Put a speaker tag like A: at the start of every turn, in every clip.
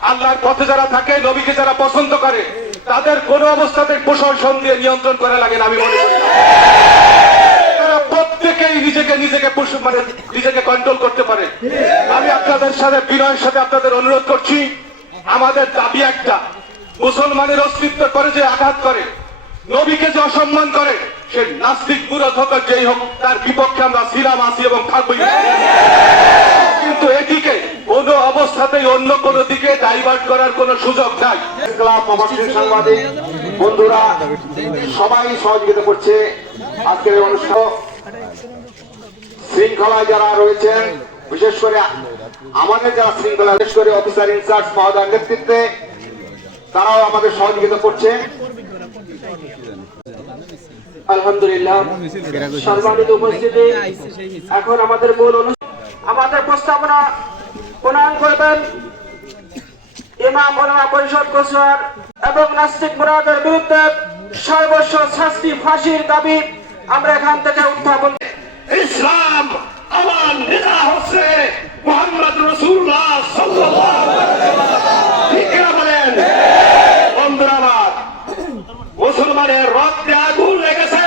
A: আল্লাহর পথে যারা থাকে, নবীকে যারা পছন্দ করে, তাদের কোনো অবস্থাতে প্রশাসন দিয়ে নিয়ন্ত্রণ করা লাগে না, আমি মনে করি। মানে দাবি একটা, মুসলমানের অস্তিত্ব করে যে আঘাত করে, নবীকে যে অসম্মান করে, সে হোক তার বিপক্ষে আমরা ছিলাম, আছি এবং কিন্তু এটিকে কোন অবস্থাতেই অন্য কোন দিকে ডাইভার্ট করার কোন সুযোগ নাই।
B: সাংবাদিক, বন্ধুরা, সবাই সহযোগিতা করছে আজকের অনুষ্ঠান। শৃঙ্খলায় যারা রয়েছেন, বিশেষ করে আমাদের যারা শৃঙ্খলা বিশেষ করে অফিসার ইনচার্জ মহোদয়ের নেতৃত্বে, তারাও আমাদের সহযোগিতা করছে।
C: আলহামদুলিল্লাহ সম্মানিত উপস্থিতি, এখন আমাদের মূল অনুষ্ঠান, আমাদের প্রস্তাবনা প্রণয়ন করবেন ইমাম ওলামা পরিষদ কোসার এবং নাস্তিক মুরাদের বিরুদ্ধে সর্বস্ব শাস্তি ফাঁসির দাবি আমরা এখান থেকে উত্থাপন
A: ইসলাম আমার নেতা হচ্ছে মোহাম্মদ রসুল্লাহ বলেন বন্ধুরা আমার মুসলমানের রক্তে আগুন লেগেছে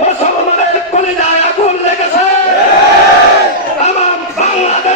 A: মুসলমানের কলিজায় আগুন লেগেছে তাম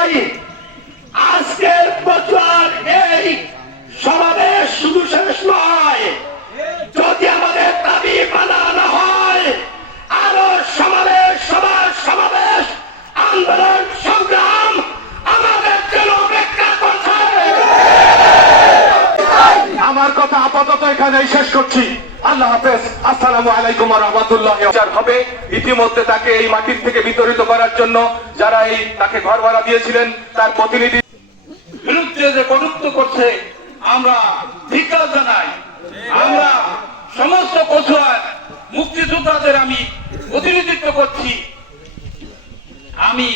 A: আপাতত এখানে শেষ করছি। আল্লাহ হাফেজ, আসসালামু আলাইকুম রহমতুল্লাহ হবে ইতিমধ্যে তাকে এই মাটির থেকে বিতরিত করার জন্য যারা এই তাকে ঘর ভাড়া দিয়েছিলেন, তার প্রতিনিধি বিরুদ্ধে যে কটুক্ত করছে, আমরা ধিকার জানাই। আমরা সমস্ত পছুয়ার মুক্তিযোদ্ধাদের আমি প্রতিনিধিত্ব করছি। আমি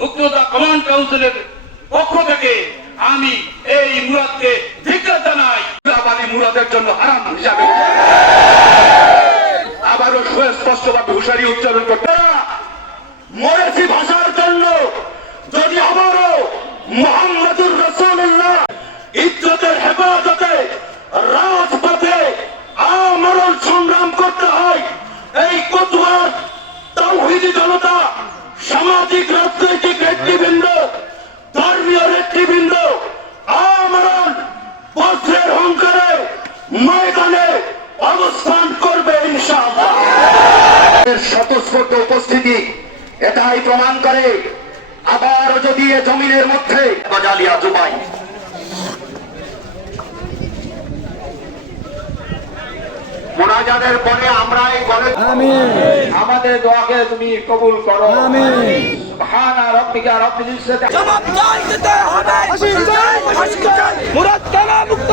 A: মুক্তিযোদ্ধা কমান্ড কাউন্সিলের পক্ষ থেকে আমি এই মুরাদকে ধিক্কার জানাই। মুরাদের জন্য হারাম হিসাবে। আবারও সুস্পষ্টভাবে হুশারি উচ্চারণ করতে মরেছি ময়দানে অবস্থান করবে ইনশাআল্লাহ। স্বতঃস্ফূর্ত উপস্থিতি এটাই প্রমাণ করে আবার যদি এ জমিনের মধ্যে বাজালিয়া জুবাই মোনাজাদের পরে আমরা এই গণে আমাদের দোয়াকে তুমি কবুল করো। সুবহানা রাব্বিকা রাব্বিল ইজ্জাতি।
D: জবাব চাই দিতে হবে। মুরাদ কালা মুক্ত